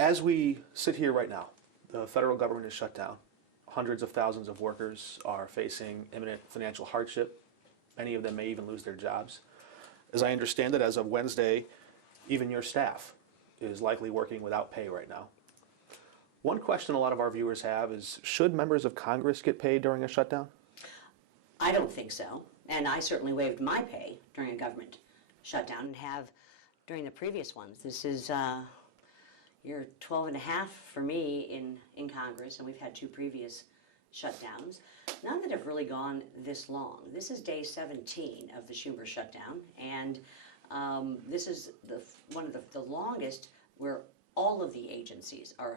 As we sit here right now, the federal government is shut down. Hundreds of thousands of workers are facing imminent financial hardship. Many of them may even lose their jobs. As I understand it, as of Wednesday, even your staff is likely working without pay right now. One question a lot of our viewers have is, should members of Congress get paid during a shutdown? I don't think so. And I certainly waived my pay during a government shutdown and have during the previous ones. This is year 12 and a half for me in Congress, and we've had 2 previous shutdowns. None that have really gone this long. This is day 17 of the Schumer shutdown, and this is one of the longest where all of the agencies are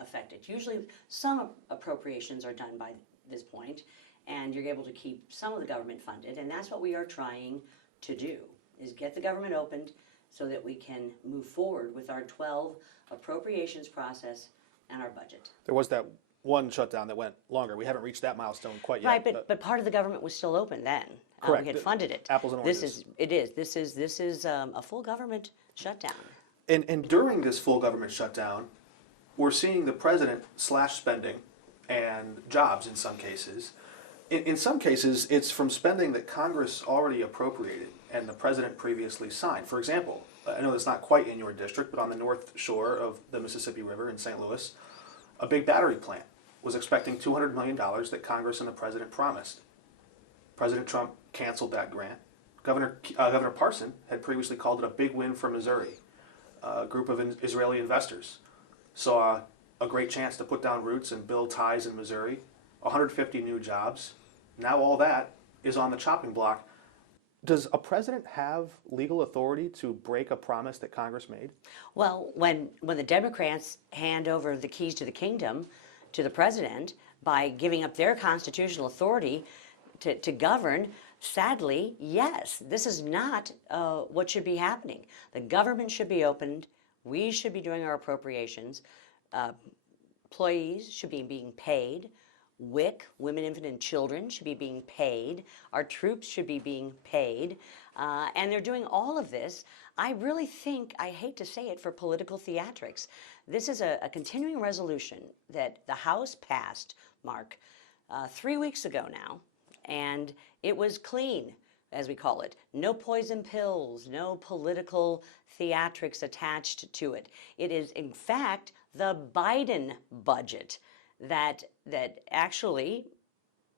affected. Usually some appropriations are done by this point, and you're able to keep some of the government funded, and that's what we are trying to do, is get the government opened so that we can move forward with our 12 appropriations process and our budget. There was that one shutdown that went longer. We haven't reached that milestone quite yet. Right, but part of the government was still open then. Correct. We had funded it. Apples and oranges. This is a full government shutdown. And during this full government shutdown, we're seeing the president slash spending and jobs in some cases. In some cases, it's from spending that Congress already appropriated and the president previously signed. For example, I know that's not quite in your district, but on the north shore of the Mississippi River in St. Louis, a big battery plant was expecting $200 million that Congress and the president promised. President Trump canceled that grant. Governor Parson had previously called it a big win for Missouri. A group of Israeli investors saw a great chance to put down roots and build ties in Missouri. 150 new jobs. Now all that is on the chopping block. Does a president have legal authority to break a promise that Congress made? Well, when the Democrats hand over the keys to the kingdom to the president by giving up their constitutional authority to govern, sadly, yes, this is not what should be happening. The government should be opened. We should be doing our appropriations. Employees should be being paid. WIC, women, infant, and children, should be being paid. Our troops should be being paid. And they're doing all of this, I really think, I hate to say it, for political theatrics. This is a continuing resolution that the House passed, Mark, 3 weeks ago now. And it was clean, as we call it. No poison pills, no political theatrics attached to it. It is, in fact, the Biden budget that actually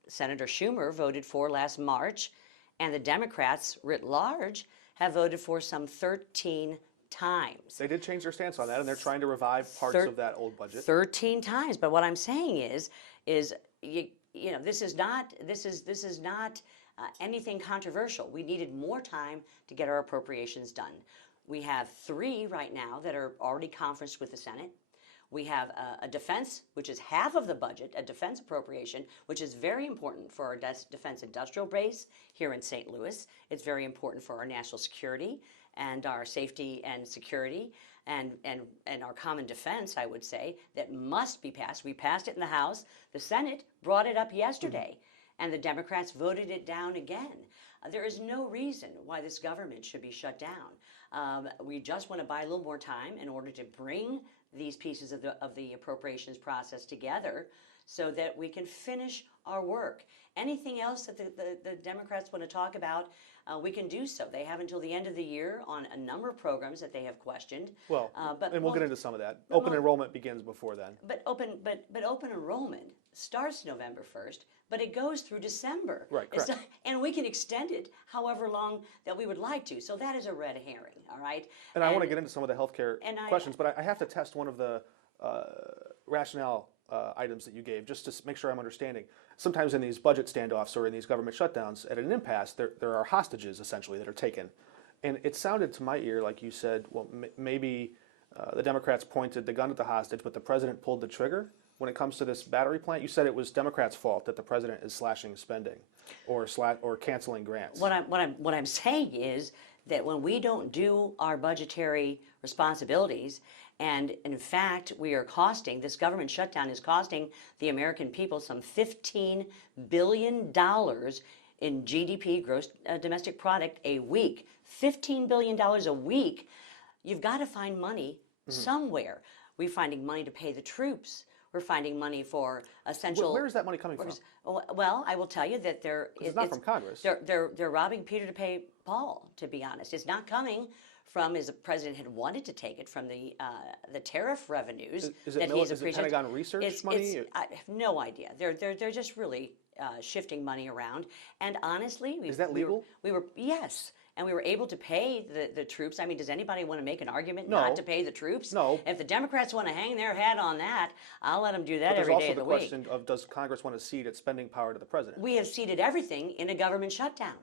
Senator Schumer voted for last March, and the Democrats writ large have voted for some 13 times. They did change their stance on that, and they're trying to revive parts of that old budget. 13 times. But what I'm saying is you know, this is not anything controversial. We needed more time to get our appropriations done. We have 3 right now that are already conferenced with the Senate. We have a defense, which is half of the budget, a defense appropriation, which is very important for our defense industrial base here in St. Louis. It's very important for our national security and our safety and security and our common defense, I would say, that must be passed. We passed it in the House. The Senate brought it up yesterday, and the Democrats voted it down again. There is no reason why this government should be shut down. We just want to buy a little more time in order to bring these pieces of the appropriations process together so that we can finish our work. Anything else that the Democrats want to talk about, we can do so. They have until the end of the year on a number of programs that they have questioned. Well, and we'll get into some of that. Open enrollment begins before then. But open enrollment starts November 1st, but it goes through December. Right, correct. And we can extend it however long that we would like to. So that is a red herring, all right? And I want to get into some of the healthcare questions, but I have to test one of the rationale items that you gave, just to make sure I'm understanding. Sometimes in these budget standoffs or in these government shutdowns, at an impasse, there are hostages, essentially, that are taken. And it sounded to my ear like you said, well, maybe the Democrats pointed the gun at the hostage, but the president pulled the trigger. When it comes to this battery plant, you said it was Democrats' fault that the president is slashing spending or canceling grants. What I'm saying is that when we don't do our budgetary responsibilities, and in fact we are costing, this government shutdown is costing the American people some $15 billion in GDP, gross domestic product, a week. $15 billion a week. You've got to find money somewhere. We're finding money to pay the troops. We're finding money for essential. Where is that money coming from? Well, I will tell you that It's not from Congress. They're robbing Peter to pay Paul. To be honest, it's not coming from, as the president had wanted to take it, from the tariff revenues Is that it he's Pentagon research money? I have no idea. They're just really shifting money around. And honestly, Is that legal? We were yes. And we were able to pay the troops. I mean, does anybody want to make an argument No. not to pay the troops? No. If the Democrats want to hang their hat on that, I'll let them do that But every there's day also of the the question week. of, does Congress want to cede its spending power to the president? We have ceded everything in a government shutdown.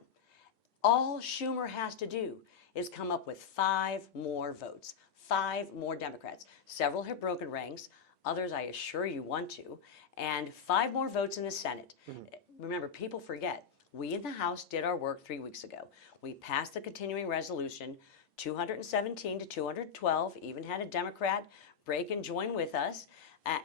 All Schumer has to do is come up with 5 more votes, 5 more Democrats. Several have broken ranks. Others, I assure you, want to. And 5 more votes in the Senate. Remember, people forget. We in the House did our work 3 weeks ago. We passed the continuing resolution, 217 to 212, even had a Democrat break and join with us.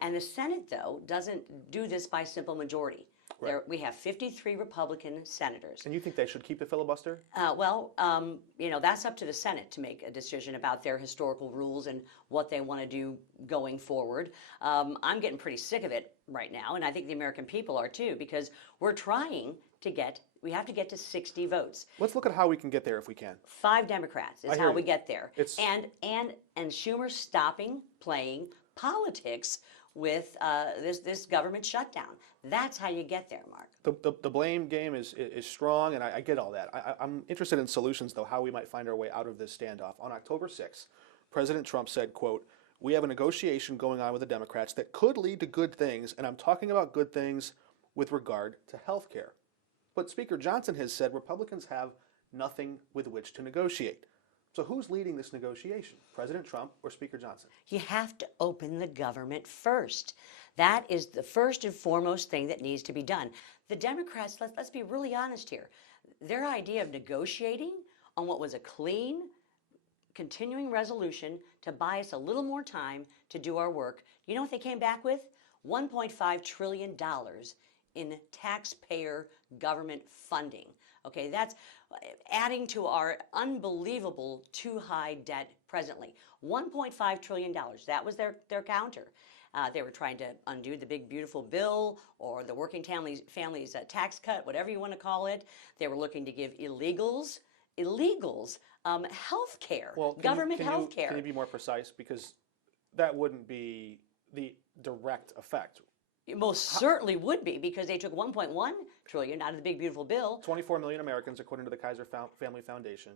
And the Senate, though, doesn't do this by simple majority. Right. We have 53 Republican senators. And you think they should keep the filibuster? That's up to the Senate to make a decision about their historical rules and what they want to do going forward. I'm getting pretty sick of it right now, and I think the American people are too, because we're trying to we have to get to 60 votes. Let's look at how we can get there if we can. 5 Democrats is I hear how we you. get there. It's- And Schumer stopping playing politics with this government shutdown. That's how you get there, Mark. The blame game is strong, and I get all that. I'm interested in solutions, though, how we might find our way out of this standoff. On October 6th, President Trump said, quote, "We have a negotiation going on with the Democrats that could lead to good things, and I'm talking about good things with regard to health care." But Speaker Johnson has said Republicans have nothing with which to negotiate. So who's leading this negotiation, President Trump or Speaker Johnson? You have to open the government first. That is the first and foremost thing that needs to be done. The Democrats, let's be really honest here. Their idea of negotiating on what was a clean, continuing resolution to buy us a little more time to do our work, you know what they came back with? $1.5 trillion in taxpayer government funding. Okay, that's adding to our unbelievable too high debt presently. $1.5 trillion, that was their counter. They were trying to undo the big beautiful bill or the working families tax cut, whatever you want to call it. They were looking to give illegals health care, government health care. Can you be more precise? Because that wouldn't be the direct effect. It most certainly would be, because they took $1.1 trillion out of the big beautiful bill. 24 million Americans, according to the Kaiser Family Foundation,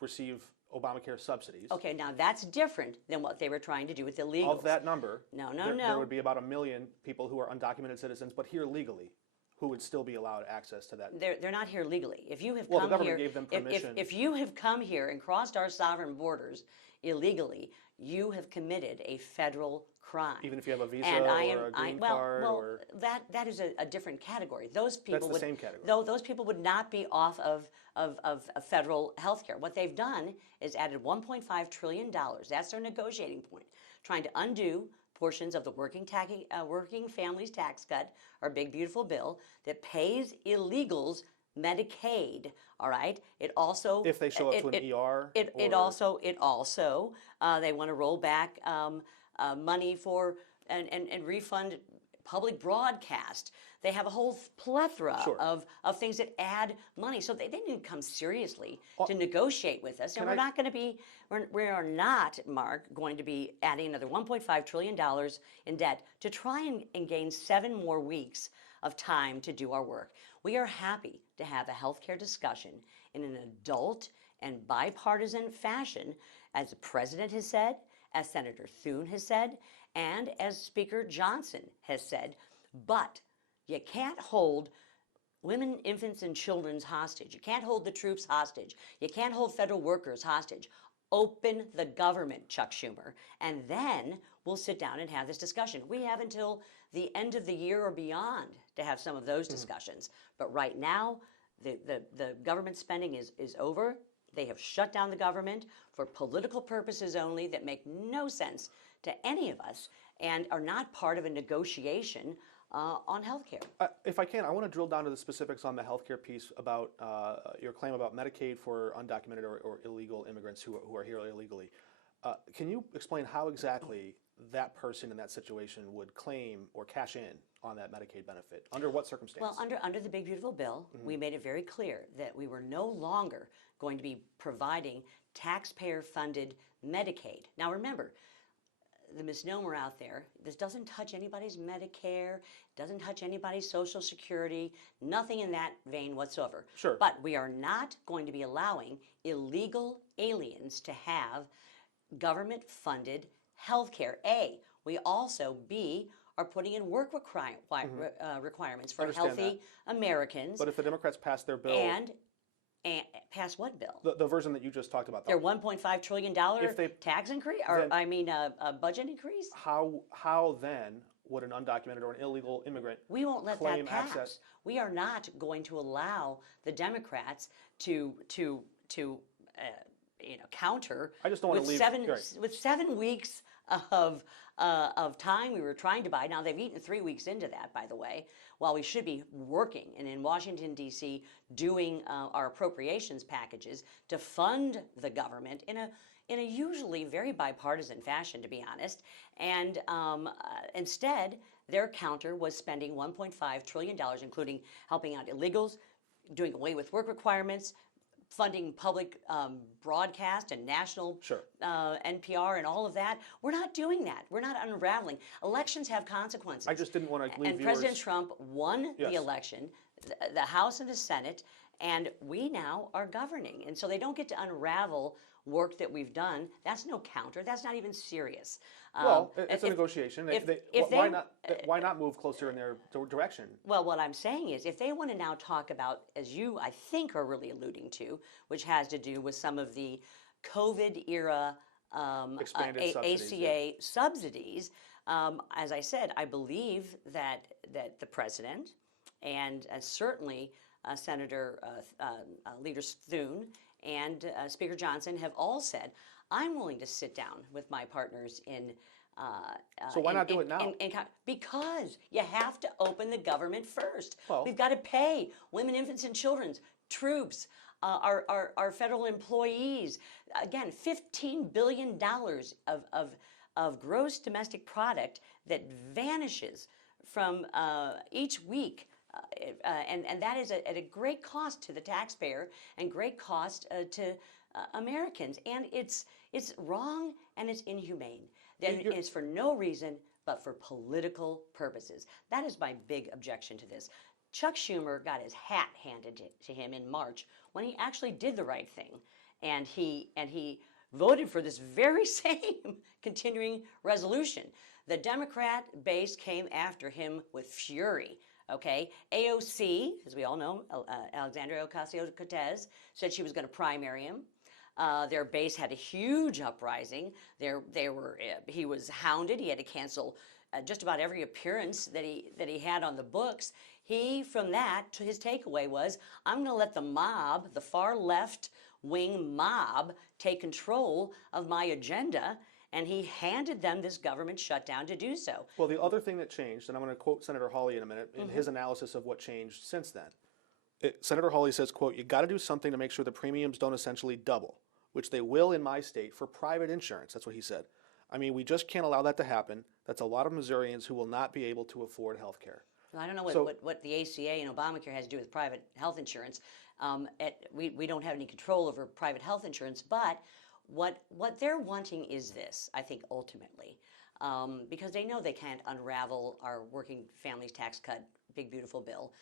receive Obamacare subsidies. Okay, now that's different than what they were trying to do with illegals. Of that number, No. there would be about 1 million people who are undocumented citizens, but here legally, who would still be allowed access to that. They're not here legally. If you have Well, come the government here, gave them permission. If you have come here and crossed our sovereign borders illegally, you have committed a federal crime. Even if you have a visa And or a green card? Or... that is a different category. Those people That's the same category. Those people would not be off of federal health care. What they've done is added $1.5 trillion. That's their negotiating point, trying to undo portions of the working families tax cut, our big beautiful bill that pays illegals Medicaid. All right. It also, if they show up to an ER. It also they want to roll back money for and refund public broadcast. They have a whole plethora Sure. of things that add money. So they didn't come seriously to negotiate with us. And we are not, Mark, going to be adding another $1.5 trillion in debt to try and gain 7 more weeks of time to do our work. We are happy to have a healthcare discussion in an adult and bipartisan fashion, as the President has said, as Senator Thune has said, and as Speaker Johnson has said. But you can't hold women, infants, and children hostage. You can't hold the troops hostage. You can't hold federal workers hostage. Open the government, Chuck Schumer, and then we'll sit down and have this discussion. We have until the end of the year or beyond to have some of those discussions. But right now, the government spending is over. They have shut down the government for political purposes only that make no sense to any of us and are not part of a negotiation on health care. If I can, I want to drill down to the specifics on the healthcare piece about your claim about Medicaid for undocumented or illegal immigrants who are here illegally. Can you explain how exactly that person in that situation would claim or cash in on that Medicaid benefit? Under what circumstance? Well, under the Big Beautiful Bill, we made it very clear that we were no longer going to be providing taxpayer-funded Medicaid. Now remember, the misnomer out there, this doesn't touch anybody's Medicare, doesn't touch anybody's Social Security, nothing in that vein whatsoever. Sure. But we are not going to be allowing illegal aliens to have government-funded health care. A, we also, B, are putting in work requirements for Understand healthy Americans. But if the Democrats pass their bill, and pass what bill? the version that you just talked about, Their $1.5 trillion tax increase, or a budget increase? how then would an undocumented or an illegal immigrant We won't let that claim pass. access? We are not going to allow the Democrats to counter. I just don't want to leave. With 7 weeks of time we were trying to buy. Now they've eaten 3 weeks into that, by the way, while we should be working and in Washington, D.C. doing our appropriations packages to fund the government in a usually very bipartisan fashion, to be honest. And instead, their counter was spending $1.5 trillion, including helping out illegals, doing away with work requirements, funding public broadcast and national NPR and all of that. We're not doing that. We're not unraveling. Elections have consequences. I just didn't want to leave And President Trump won the election, the House and the Senate, and we now are governing. And so they don't get to unravel work that we've done. That's no counter. That's not even serious. Well, it's a negotiation. Why not move closer in their direction? Well, what I'm saying is, if they want to now talk about, as you, I think, are really alluding to, which has to do with some of the COVID era Expanded subsidies, ACA subsidies, as I said, I believe that the president and certainly Senator Leader Thune and Speaker Johnson have all said, I'm willing to sit down with my partners in so why not do it now? Because you have to open the government first. Well, we've got to pay women, infants, and children's troops, our federal employees. Again, $15 billion of gross domestic product that vanishes from each week. And that is at a great cost to the taxpayer and great cost to Americans. And it's wrong and it's inhumane. It's for no reason but for political purposes. That is my big objection to this. Chuck Schumer got his hat handed to him in March when he actually did the right thing. And he voted for this very same continuing resolution. The Democrat base came after him with fury. Okay, AOC, as we all know, Alexandria Ocasio-Cortez, said she was going to primary him. Their base had a huge uprising. He was hounded. He had to cancel just about every appearance that he had on the books. From that, his takeaway was, I'm going to let the mob, the far left wing mob, take control of my agenda. And he handed them this government shutdown to do so. Well, the other thing that changed, and I'm going to quote Senator Hawley in a minute, in his analysis of what changed since then. Senator Hawley says, quote, you got to do something to make sure the premiums don't essentially double, which they will in my state for private insurance. That's what he said. I mean, we just can't allow that to happen. That's a lot of Missourians who will not be able to afford health care. Well, I don't know what the ACA and Obamacare has to do with private health insurance. We don't have any control over private health insurance, but what they're wanting is this, I think, ultimately, because they know they can't unravel our working families tax cut, big beautiful bill.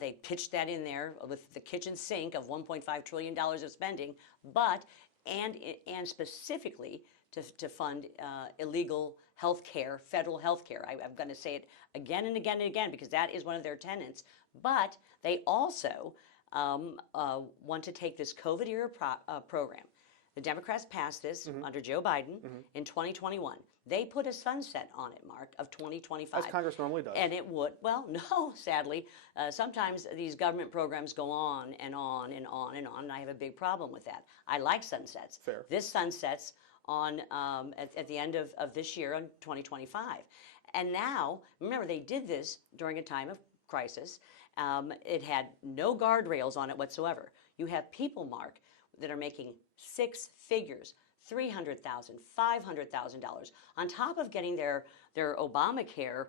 They pitched that in there with the kitchen sink of $1.5 trillion of spending, and specifically to fund illegal health care, federal health care. I'm going to say it again and again and again because that is one of their tenets. But they also want to take this COVID era program. The Democrats passed this under Joe Biden in 2021. They put a sunset on it, Mark, of 2025. As Congress normally does. And it would, well, no, sadly. Sometimes these government programs go on and on and on and on, and I have a big problem with that. I like sunsets. Fair. This sunsets on at the end of this year, on 2025. And now, remember, they did this during a time of crisis. It had no guardrails on it whatsoever. You have people, Mark, that are making six figures, $300,000, $500,000. On top of getting their Obamacare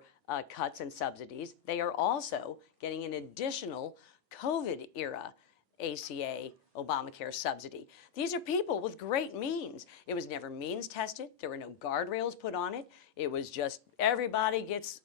cuts and subsidies, they are also getting an additional COVID era ACA Obamacare subsidy. These are people with great means. It was never means tested. There were no guardrails put on it. It was just everybody gets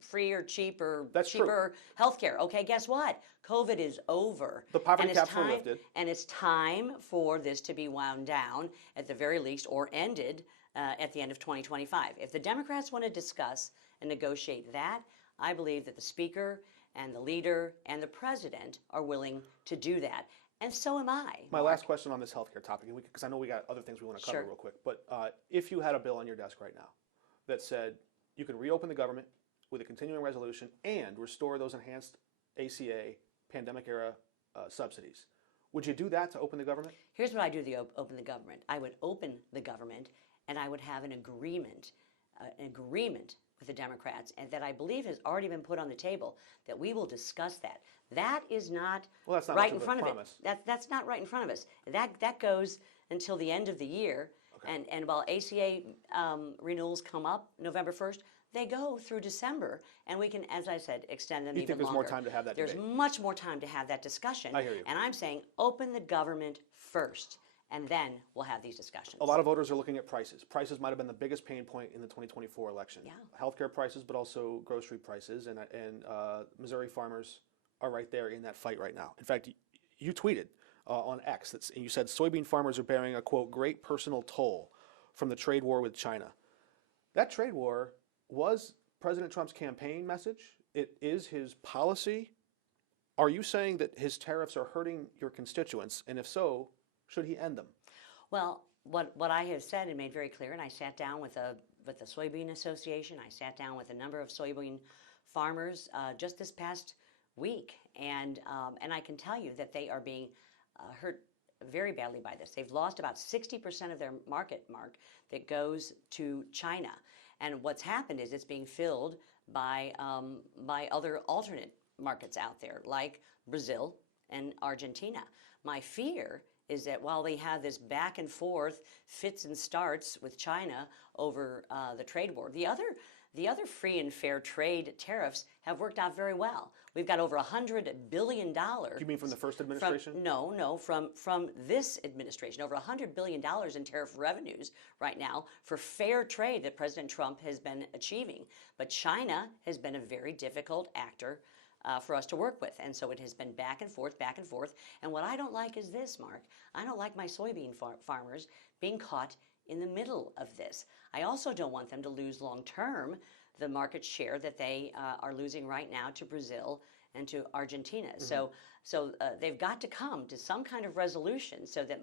free or cheap or cheaper health care. Okay, guess what? COVID is over. The poverty caps were lifted. And it's time for this to be wound down at the very least, or ended at the end of 2025. If the Democrats want to discuss and negotiate that, I believe that the Speaker and the leader and the president are willing to do that. And so am I. My last question on this healthcare topic, because I know we got other things we want to cover real quick, but if you had a bill on your desk right now that said you can reopen the government with a continuing resolution and restore those enhanced ACA pandemic era subsidies, would you do that to open the government? Here's what I do to open the government. I would open the government and I would have an agreement with the Democrats, and that I believe has already been put on the table, that we will discuss that. That is not, that's not right in front of it. That's not right in front of us. That goes until the end of the year, and while ACA renewals come up November 1st, they go through December, and we can, as I said, extend them even longer. You think there's more time to have that debate? There's much more time to have that discussion. I hear you. And I'm saying open the government first, and then we'll have these discussions. A lot of voters are looking at prices. Prices might have been the biggest pain point in the 2024 election. Yeah. Healthcare prices, but also grocery prices, and Missouri farmers are right there in that fight right now. In fact, you tweeted on X, and you said soybean farmers are bearing a, quote, great personal toll from the trade war with China. That trade war was President Trump's campaign message. It is his policy. Are you saying that his tariffs are hurting your constituents? And if so, should he end them? Well, what I have said and made very clear, and I sat down with the Soybean Association, I sat down with a number of soybean farmers just this past week, and I can tell you that they are being hurt very badly by this. They've lost about 60% of their market, Mark, that goes to China. And what's happened is it's being filled by other alternate markets out there, like Brazil and Argentina. My fear is that while they have this back and forth fits and starts with China over the trade war, the other free and fair trade tariffs have worked out very well. We've got over $100 billion. You mean from the first administration? From this administration, over $100 billion in tariff revenues right now for fair trade that President Trump has been achieving. But China has been a very difficult actor for us to work with. And so it has been back and forth, back and forth. And what I don't like is this, Mark. I don't like my soybean farmers being caught in the middle of this. I also don't want them to lose long-term the market share that they are losing right now to Brazil and to Argentina. Mm-hmm. So they've got to come to some kind of resolution so that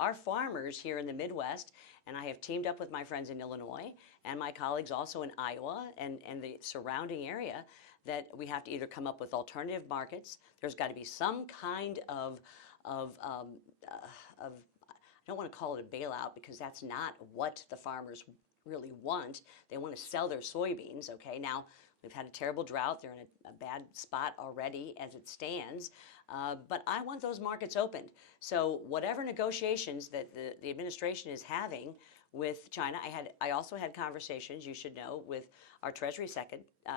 our farmers here in the Midwest, and I have teamed up with my friends in Illinois and my colleagues also in Iowa and the surrounding area, that we have to either come up with alternative markets. There's got to be some kind of I don't want to call it a bailout, because that's not what the farmers really want. They want to sell their soybeans. Okay, now we've had a terrible drought. They're in a bad spot already as it stands. But I want those markets opened. So whatever negotiations that the administration is having with China, I also had conversations, you should know, with our Treasury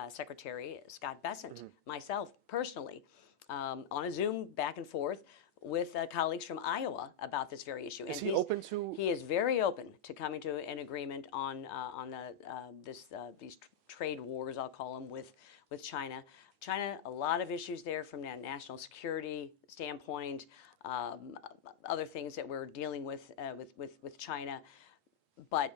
Secretary, Scott Bessent, myself personally, on a Zoom back and forth with colleagues from Iowa about this very issue. Is he open to? He is very open to coming to an agreement on these trade wars, I'll call them, with China. China, a lot of issues there from a national security standpoint, other things that we're dealing with China. But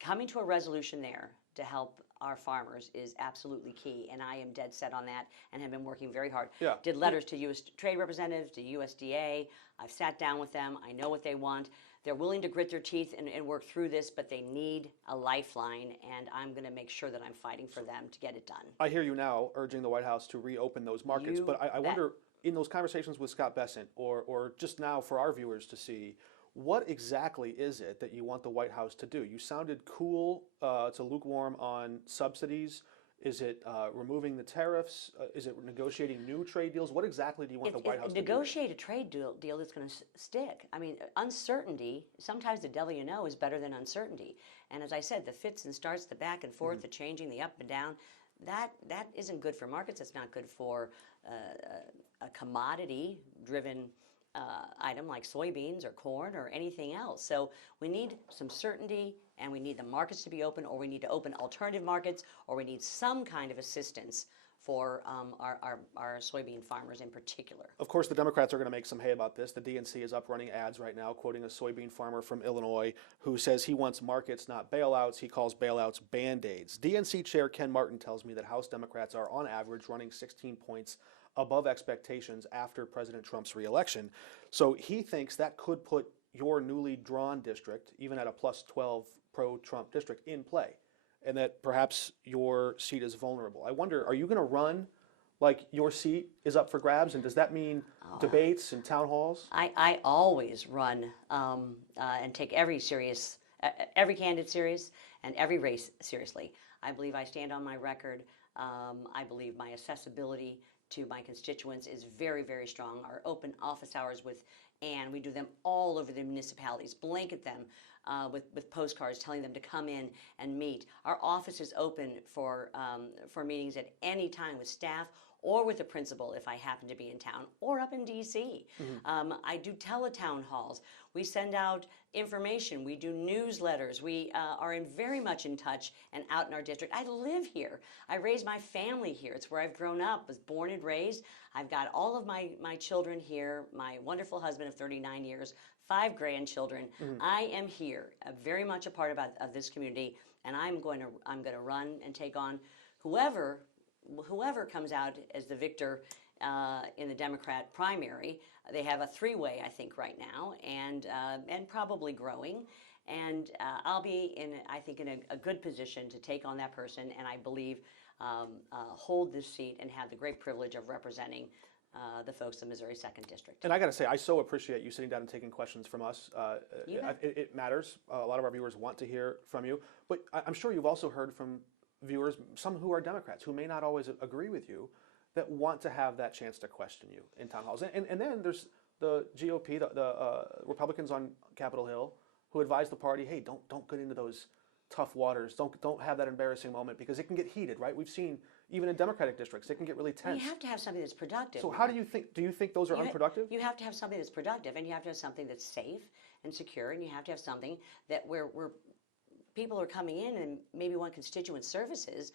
coming to a resolution there to help our farmers is absolutely key, and I am dead set on that and have been working very hard. Yeah. Did letters to U.S. trade representatives, to USDA. I've sat down with them. I know what they want. They're willing to grit their teeth and work through this, but they need a lifeline, and I'm going to make sure that I'm fighting for them to get it done. I hear you now urging the White House to reopen those markets, but I wonder, in those conversations with Scott Bessent, or just now for our viewers to see, what exactly is it that you want the White House to do? You sounded cool to lukewarm on subsidies. Is it removing the tariffs? Is it negotiating new trade deals? What exactly do you want the White House to do? Negotiate a trade deal that's going to stick. I mean, uncertainty, sometimes the devil you know is better than uncertainty. And as I said, the fits and starts, the back and forth, the changing, the up and down, that isn't good for markets. It's not good for a commodity-driven item like soybeans or corn or anything else. So we need some certainty, and we need the markets to be open, or we need to open alternative markets, or we need some kind of assistance for our soybean farmers in particular. Of course, the Democrats are going to make some hay about this. The DNC is up running ads right now, quoting a soybean farmer from Illinois who says he wants markets, not bailouts. He calls bailouts Band-Aids. DNC Chair Ken Martin tells me that House Democrats are on average running 16 points above expectations after President Trump's reelection. So he thinks that could put your newly drawn district, even at a plus 12 pro-Trump district, in play, and that perhaps your seat is vulnerable. I wonder, are you going to run like your seat is up for grabs, and does that mean debates and town halls? I always run and take every candidate serious and every race seriously. I believe I stand on my record. I believe my accessibility to my constituents is very, very strong. Our open office hours with Ann, we do them all over the municipalities, blanket them with postcards telling them to come in and meet. Our office is open for meetings at any time with staff or with the principal if I happen to be in town, or up in D.C. I do teletown halls. We send out information. We do newsletters. We are very much in touch and out in our district. I live here. I raised my family here. It's where I've grown up, was born and raised. I've got all of my children here, my wonderful husband of 39 years, 5 grandchildren. I am here, very much a part of this community, and I'm going to run and take on whoever comes out as the victor in the Democrat primary. They have a 3-way, I think, right now, and probably growing. And I'll be in a good position to take on that person, and I believe hold this seat and have the great privilege of representing the folks of Missouri 2nd District. And I got to say, I so appreciate you sitting down and taking questions from us. It matters. A lot of our viewers want to hear from you. But I'm sure you've also heard from viewers, some who are Democrats, who may not always agree with you, that want to have that chance to question you in town halls. And then there's the GOP, the Republicans on Capitol Hill, who advise the party, hey, don't get into those tough waters. Don't have that embarrassing moment, because it can get heated, right? We've seen, even in Democratic districts, it can get really tense. You have to have something that's productive. So how do you think those are unproductive? You have to have something that's productive, and you have to have something that's safe and secure, and you have to have something that where people are coming in and maybe want constituent services.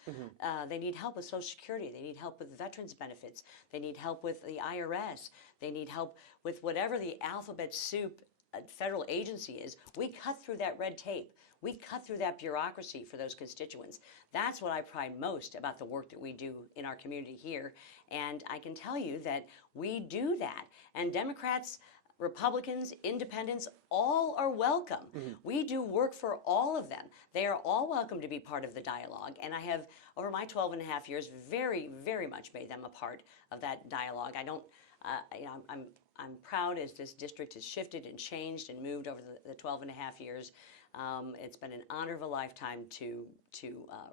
They need help with Social Security. They need help with veterans benefits. They need help with the IRS. They need help with whatever the alphabet soup federal agency is. We cut through that red tape. We cut through that bureaucracy for those constituents. That's what I pride most about the work that we do in our community here. And I can tell you that we do that. And Democrats, Republicans, independents, all are welcome. We do work for all of them. They are all welcome to be part of the dialogue. And I have, over my 12 and a half years, very, very much made them a part of that dialogue. I don't, I'm proud as this district has shifted and changed and moved over the 12 and a half years. It's been an honor of a lifetime to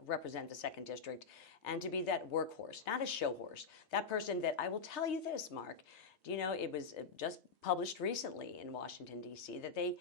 represent the 2nd District and to be that workhorse, not a show horse. That person that, I will tell you this, Mark, you know, it was just published recently in Washington, D.C., that they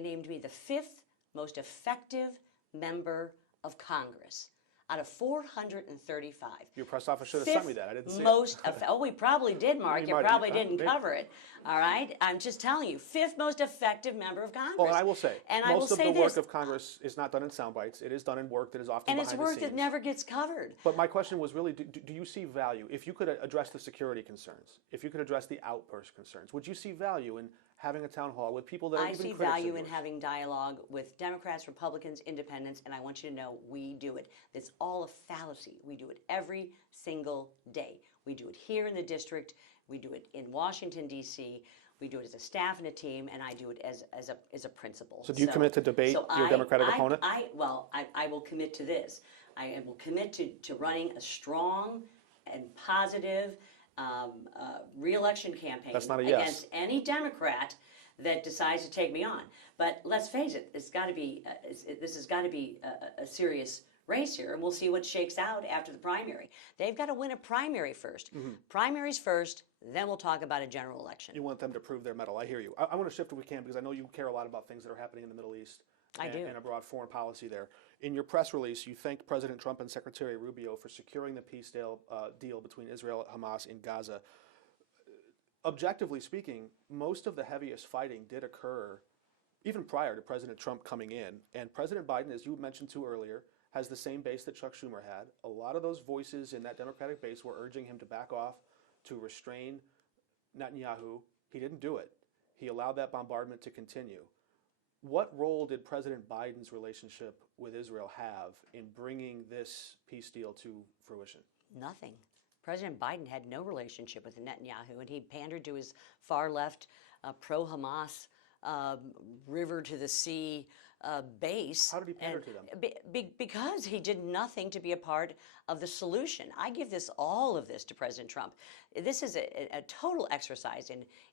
named me the 5th most effective member of Congress out of 435. Your press office should have sent me that. I didn't see it. Oh, we probably did, Mark. You probably didn't cover it. All right? I'm just telling you, 5th most effective member of Congress. Well, and I will say, most of the work of Congress is not done in sound bites. It is done in work that is often behind the scenes. And it's work that never gets covered. But my question was really, do you see value? If you could address the security concerns, if you could address the outburst concerns, would you see value in having a town hall with people that are even critics of yours? I see value in having dialogue with Democrats, Republicans, independents, and I want you to know we do it. It's all a fallacy. We do it every single day. We do it here in the district. We do it in Washington, D.C. We do it as a staff and a team, and I do it as a principal. So do you commit to debate your Democratic opponent? I will commit to this. I will commit to running a strong and positive re-election campaign That's not a yes. against any Democrat that decides to take me on. But let's face it, this has got to be a serious race here, and we'll see what shakes out after the primary. They've got to win a primary first. Primaries first, then we'll talk about a general election. You want them to prove their mettle. I hear you. I want to shift if we can because I know you care a lot about things that are happening in the Middle East. I do. And abroad foreign policy there. In your press release, you thanked President Trump and Secretary Rubio for securing the peace deal between Israel and Hamas in Gaza. Objectively speaking, most of the heaviest fighting did occur even prior to President Trump coming in. And President Biden, as you mentioned too earlier, has the same base that Chuck Schumer had. A lot of those voices in that Democratic base were urging him to back off, to restrain Netanyahu. He didn't do it. He allowed that bombardment to continue. What role did President Biden's relationship with Israel have in bringing this peace deal to fruition? Nothing. President Biden had no relationship with Netanyahu, and he pandered to his far-left, pro-Hamas, river to the sea base. How did he pander to them? Because he did nothing to be a part of the solution. I give all of this to President Trump. This is a total exercise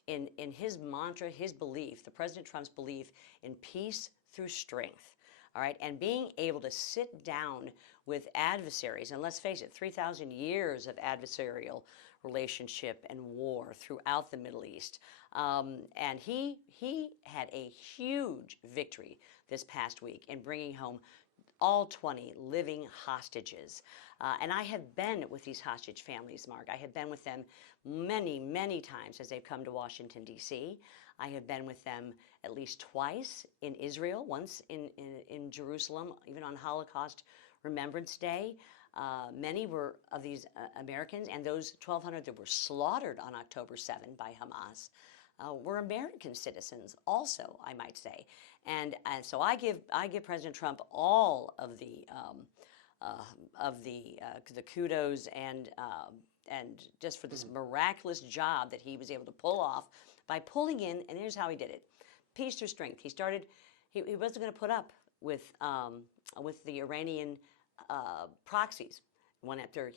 in his mantra, his belief, the President Trump's belief in peace through strength. All right, and being able to sit down with adversaries, and let's face it, 3,000 years of adversarial relationship and war throughout the Middle East. And he had a huge victory this past week in bringing home all 20 living hostages. And I have been with these hostage families, Mark. I have been with them many, many times as they've come to Washington, D.C. I have been with them at least twice in Israel, once in Jerusalem, even on Holocaust Remembrance Day. Many were of these Americans, and those 1,200 that were slaughtered on October 7 by Hamas were American citizens also, I might say. And so I give President Trump all of the kudos and just for this miraculous job that he was able to pull off by pulling in, and here's how he did it: peace through strength. He wasn't going to put up with the Iranian proxies.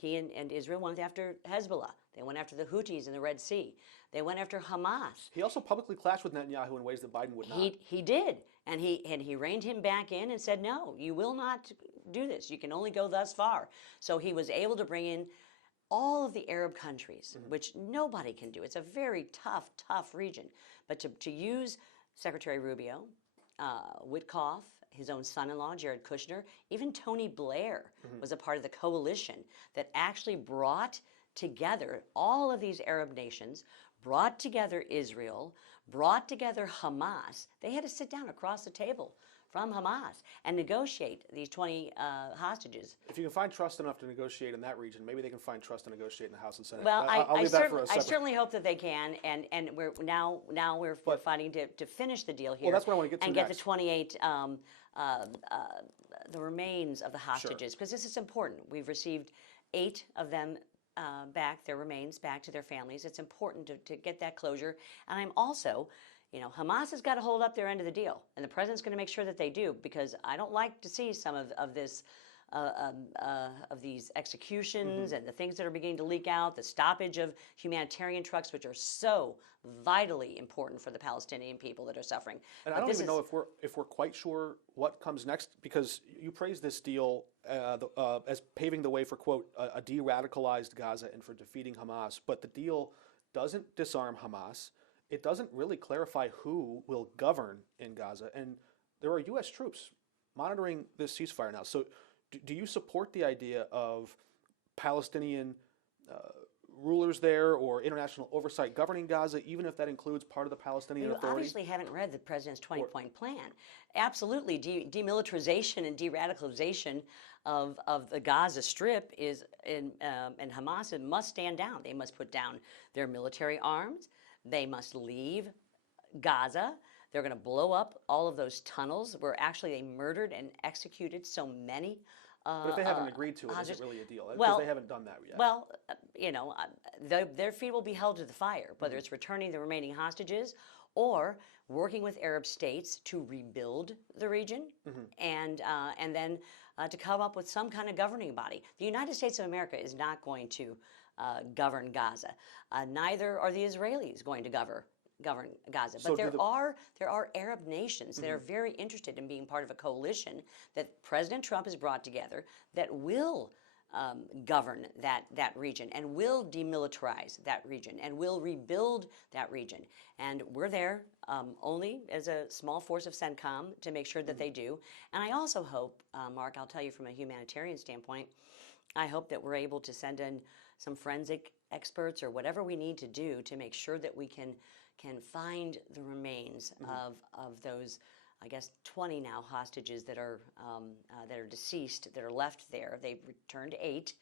He and Israel went after Hezbollah. They went after the Houthis in the Red Sea. They went after Hamas. He also publicly clashed with Netanyahu in ways that Biden would not. He did, and he reined him back in and said, "No, you will not do this. You can only go thus far." So he was able to bring in all of the Arab countries, which nobody can do. It's a very tough region. But to use Secretary Rubio, Witkoff, his own son-in-law, Jared Kushner, even Tony Blair was a part of the coalition that actually brought together all of these Arab nations, brought together Israel, brought together Hamas. They had to sit down across the table from Hamas and negotiate these 20 hostages. If you can find trust enough to negotiate in that region, maybe they can find trust to negotiate in the House and Senate. Well, I'll leave that for a separate. I certainly hope that they can, and we're fighting to finish the deal here. Well, that's what I want to get to and next. Get the 28 the remains of the hostages, because this is important. We've received 8 of them back, their remains back to their families. It's important to get that closure. And I'm also, Hamas has got to hold up their end of the deal, and the president's going to make sure that they do, because I don't like to see some of this. Of these executions and the things that are beginning to leak out, the stoppage of humanitarian trucks, which are so vitally important for the Palestinian people that are suffering. And I don't even know if we're quite sure what comes next, because you praise this deal as paving the way for, quote, a de-radicalized Gaza and for defeating Hamas. But the deal doesn't disarm Hamas. It doesn't really clarify who will govern in Gaza. And there are U.S. troops monitoring this ceasefire now. So do you support the idea of Palestinian rulers there or international oversight governing Gaza, even if that includes part of the Palestinian Authority? You obviously haven't read the president's 20-point plan. Absolutely, demilitarization and de-radicalization of the Gaza Strip and Hamas must stand down. They must put down their military arms. They must leave Gaza. They're going to blow up all of those tunnels where actually they murdered and executed so many. But if they haven't agreed to it, is it really a deal? Because Well, they haven't done that yet. Well, their feet will be held to the fire, whether it's returning the remaining hostages or working with Arab states to rebuild the region and then to come up with some kind of governing body. The United States of America is not going to govern Gaza. Neither are the Israelis going to govern Gaza. So But do there are Arab nations that are very interested in being part of a coalition that President Trump has brought together that will govern that region and will demilitarize that region and will rebuild that region. And we're there only as a small force of CENTCOM to make sure that they do. And I also hope, Mark, I'll tell you from a humanitarian standpoint, I hope that we're able to send in some forensic experts or whatever we need to do to make sure that we can find the remains of those, I guess, 20 now hostages that are deceased, that are left there. They've returned 8.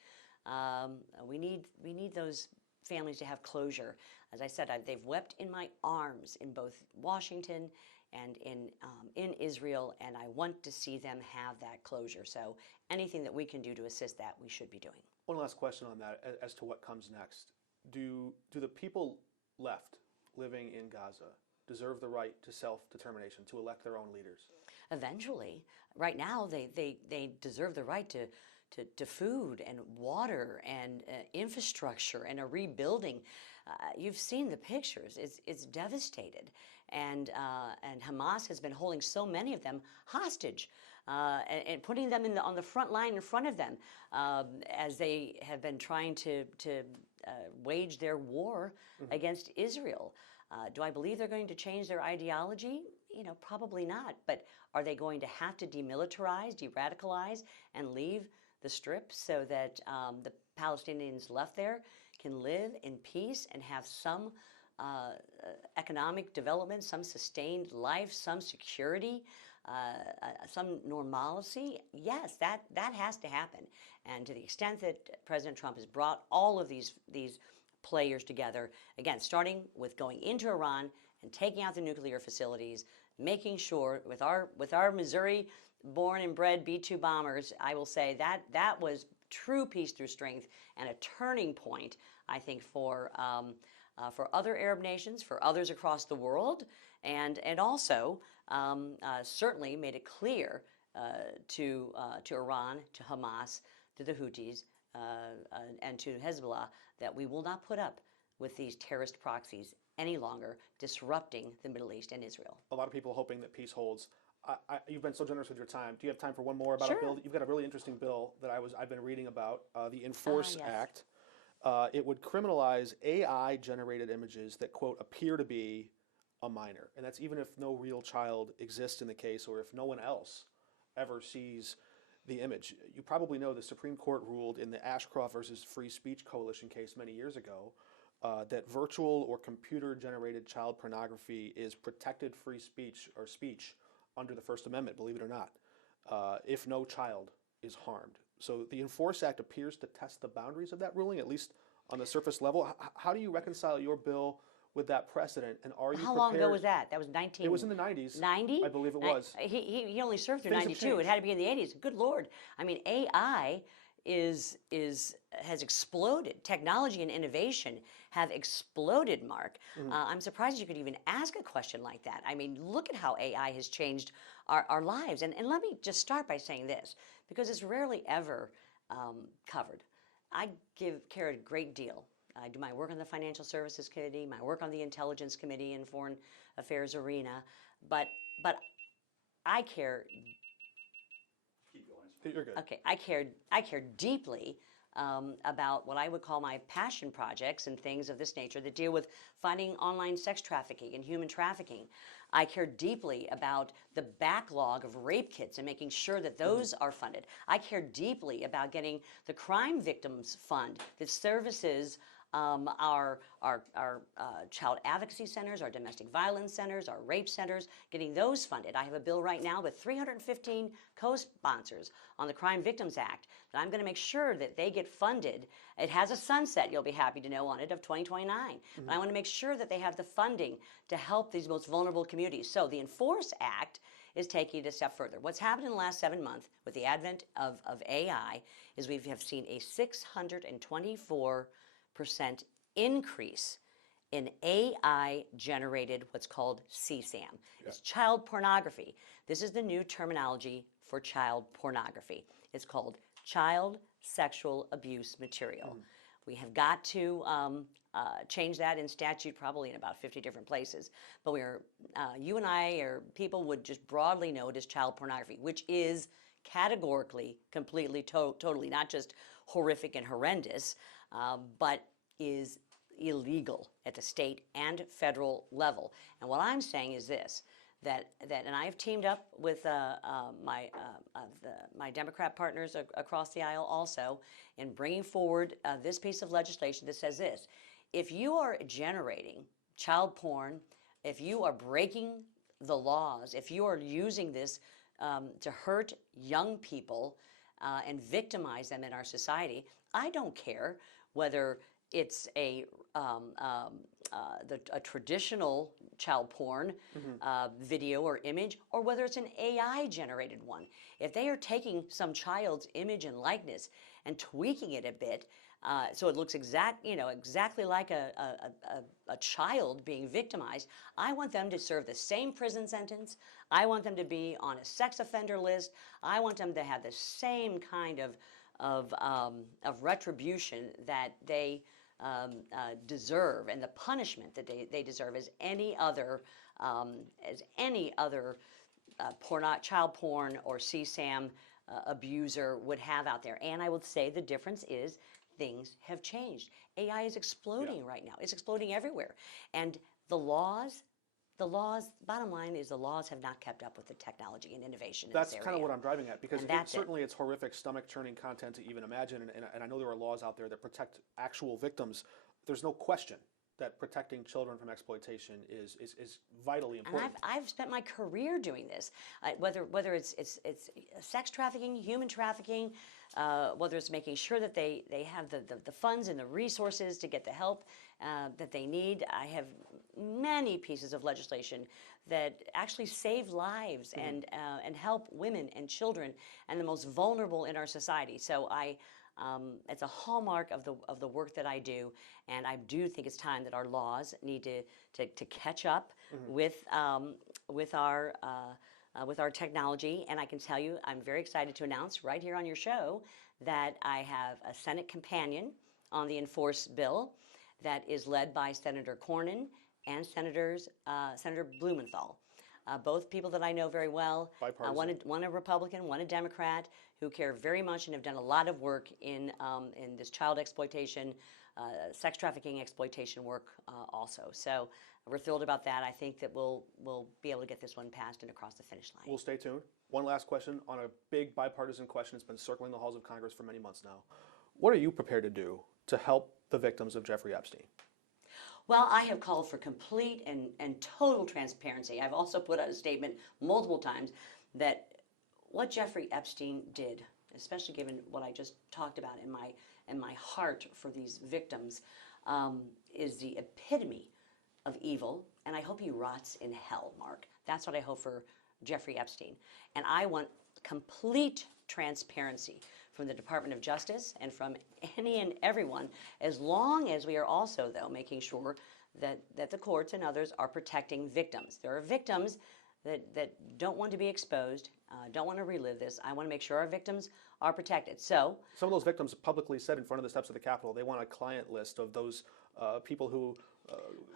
We need those families to have closure. As I said, they've wept in my arms in both Washington and in Israel, and I want to see them have that closure. So anything that we can do to assist that, we should be doing. One last question on that, as to what comes next. Do the people left living in Gaza deserve the right to self-determination, to elect their own leaders? Eventually. Right now, they deserve the right to food and water and infrastructure and a rebuilding. You've seen the pictures. It's devastated. And Hamas has been holding so many of them hostage and putting them on the front line in front of them as they have been trying to wage their war against Israel. Do I believe they're going to change their ideology? Probably not. But are they going to have to demilitarize, de-radicalize, and leave the Strip so that the Palestinians left there can live in peace and have some economic development, some sustained life, some security, some normalcy? Yes, that has to happen. And to the extent that President Trump has brought all of these players together, again, starting with going into Iran and taking out the nuclear facilities, making sure with our Missouri-born and bred B-2 bombers, I will say that was true peace through strength and a turning point, I think, for other Arab nations, for others across the world, and also certainly made it clear to Iran, to Hamas, to the Houthis, and to Hezbollah that we will not put up with these terrorist proxies any longer disrupting the Middle East and Israel. A lot of people hoping that peace holds. You've been so generous with your time. Do you have time for one more about Sure. a bill? You've got a really interesting bill that I've been reading about, the Enforce Yes. Act. It would criminalize AI-generated images that, quote, appear to be a minor. And that's even if no real child exists in the case or if no one else ever sees the image. You probably know the Supreme Court ruled in the Ashcroft versus Free Speech Coalition case many years ago that virtual or computer-generated child pornography is protected free speech or speech under the First Amendment, believe it or not, if no child is harmed. So the Enforce Act appears to test the boundaries of that ruling, at least on the surface level. How do you reconcile your bill with that precedent, and are you How prepared? long ago was that? That was 19... It was in the 90s. 90? I believe it was. He only served through Things have 92. It changed. had to be in the 80s. Good Lord. I mean, AI has exploded. Technology and innovation have exploded, Mark. I'm surprised you could even ask a question like that. I mean, look at how AI has changed our lives. And let me just start by saying this, because it's rarely ever covered. I care a great deal. I do my work on the Financial Services Committee, my work on the Intelligence Committee and Foreign Affairs arena, but I care. Keep going. You're good. Okay, I care deeply about what I would call my passion projects and things of this nature that deal with fighting online sex trafficking and human trafficking. I care deeply about the backlog of rape kits and making sure that those are funded. I care deeply about getting the Crime Victims Fund that services our child advocacy centers, our domestic violence centers, our rape centers, getting those funded. I have a bill right now with 315 co-sponsors on the Crime Victims Act that I'm going to make sure that they get funded. It has a sunset, you'll be happy to know, on it of 2029. But I want to make sure that they have the funding to help these most vulnerable communities. So the Enforce Act is taking it a step further. What's happened in the last 7 months with the advent of AI is we have seen a 624% increase in AI-generated what's called CSAM. It's child pornography. This is the new terminology for child pornography. It's called child sexual abuse material. We have got to change that in statute, probably in about 50 different places. But you and I, or people would just broadly know it as child pornography, which is categorically, completely, totally not just horrific and horrendous, but is illegal at the state and federal level. And what I'm saying is this, and I have teamed up with my Democrat partners across the aisle also in bringing forward this piece of legislation that says this: if you are generating child porn, if you are breaking the laws, if you are using this to hurt young people and victimize them in our society, I don't care whether it's a traditional child porn video or image, or whether it's an AI generated one. If they are taking some child's image and likeness and tweaking it a bit so it looks exactly like a child being victimized, I want them to serve the same prison sentence. I want them to be on a sex offender list. I want them to have the same kind of retribution that they deserve, and the punishment that they deserve as any other child porn or CSAM abuser would have out there. And I would say the difference is things have changed. AI is exploding right now. It's exploding everywhere. And the laws, bottom line is the laws have not kept up with the technology and innovation in this area. That's kind of what I'm driving at, because certainly it's horrific, stomach-churning content to even imagine, and I know there are laws out there that protect actual victims. There's no question that protecting children from exploitation is vitally important. And I've spent my career doing this, whether it's sex trafficking, human trafficking, whether it's making sure that they have the funds and the resources to get the help that they need. I have many pieces of legislation that actually save lives and help women and children and the most vulnerable in our society. So it's a hallmark of the work that I do, and I do think it's time that our laws need to catch up with our technology. And I can tell you, I'm very excited to announce right here on your show that I have a Senate companion on the Enforce bill that is led by Senator Cornyn and Senator Blumenthal. Both people that I know very well, one a Republican, one a Democrat, who care very much and have done a lot of work in this child exploitation, sex trafficking exploitation work also. So we're thrilled about that. I think that we'll be able to get this one passed and across the finish line. We'll stay tuned. One last question on a big bipartisan question that's been circling the halls of Congress for many months now. What are you prepared to do to help the victims of Jeffrey Epstein? Well, I have called for complete and total transparency. I've also put out a statement multiple times that what Jeffrey Epstein did, especially given what I just talked about in my heart for these victims, is the epitome of evil, and I hope he rots in hell, Mark. That's what I hope for Jeffrey Epstein. And I want complete transparency from the Department of Justice and from any and everyone, as long as we are also, though, making sure that the courts and others are protecting victims. There are victims that don't want to be exposed, don't want to relive this. I want to make sure our victims are protected. So some of those victims publicly said in front of the steps of the Capitol they want a client list of those people who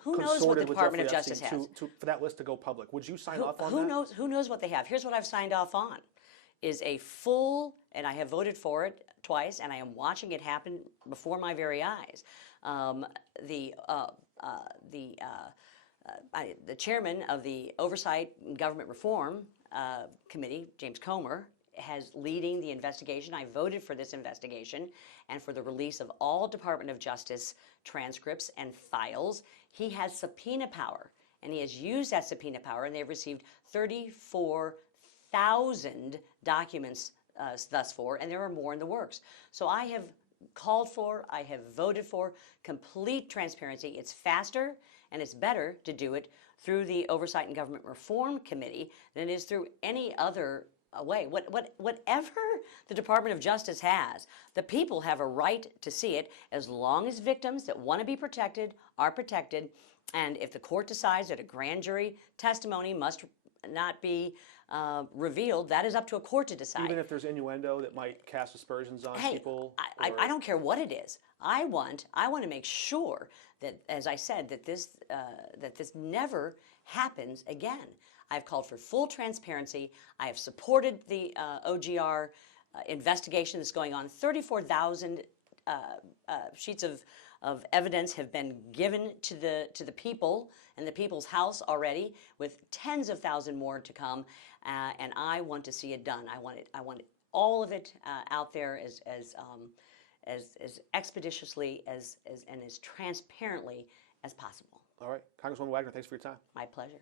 knows what the Department of Justice has for that list to go public. Would you sign off on that? Who knows what they have? Here's what I've signed off on: is a full, and I have voted for it twice, and I am watching it happen before my very eyes. The chairman of the Oversight and Government Reform Committee, James Comer, has leading the investigation. I voted for this investigation and for the release of all Department of Justice transcripts and files. He has subpoena power, and he has used that subpoena power, and they've received 34,000 documents thus far, and there are more in the works. So I have called for, I have voted for complete transparency. It's faster and it's better to do it through the Oversight and Government Reform Committee than it is through any other way. Whatever the Department of Justice has, the people have a right to see it, as long as victims that want to be protected are protected. And if the court decides that a grand jury testimony must not be revealed, that is up to a court to decide. Even if there's innuendo that might cast aspersions on Hey, people? I don't care what it is. I want to make sure that, as I said, that this never happens again. I've called for full transparency. I have supported the OGR investigation that's going on. 34,000 sheets of evidence have been given to the people and the people's house already, with tens of thousands more to come. And I want to see it done. I want all of it out there as expeditiously and as transparently as possible. All right. Congresswoman Wagner, thanks for your time. My pleasure.